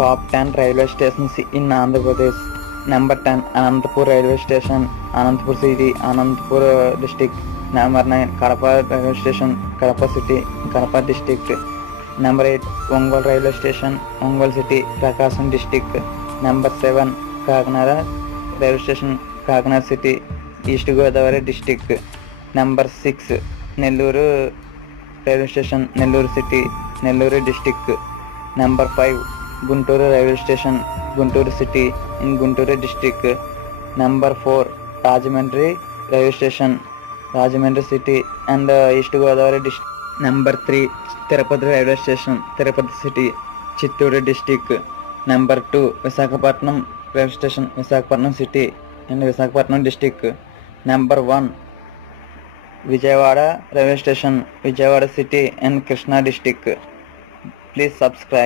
Top 10 railway stations in Andhra Pradesh. Number 10, Anantapur Railway Station, Anantapur City, Anantapur District. Number 9, Kadapa Railway Station, Kadapa City, Kadapa District. Number 8, Ongole Railway Station, Ongole City, Prakasam District. Number 7, Kakinada Railway Station, Kakinada City, East Godavari District. Number 6, Nellore Railway Station, Nellore City, Nellore District. Number 5, Guntur Railway Station, Guntur City in Guntur District. Number 4, Rajahmundry Railway Station, Rajahmundry City and East Godavari District. Number 3, Tirupati Railway Station, Tirupati City, Chittoor District. Number 2, Visakhapatnam Railway Station, Visakhapatnam City and Visakhapatnam District. Number 1, Vijayawada Railway Station, Vijayawada City and Krishna District. Please subscribe.